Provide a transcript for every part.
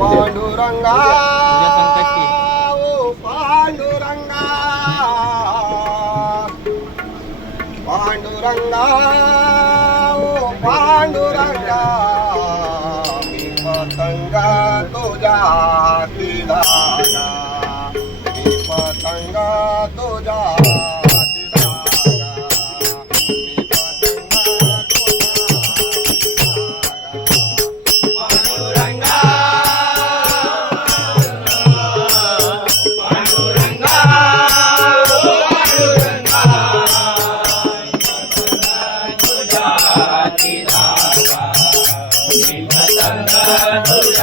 पांडुरंगा तुझ्या संकष्टी. ओ पांडुरंगा पांडुरंगा ओ पांडुरंगा मी पतंगा तुझ्या तिलागा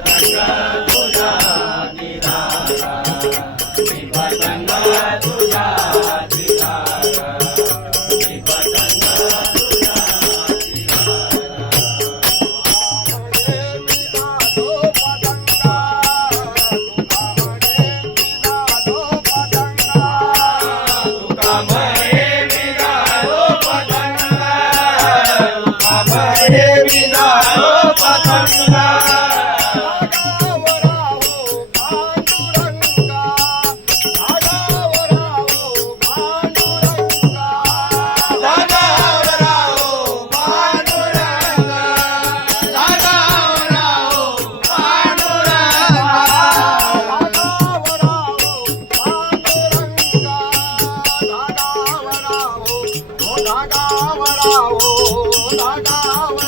Tantra ડાગા વળાવો ડાગા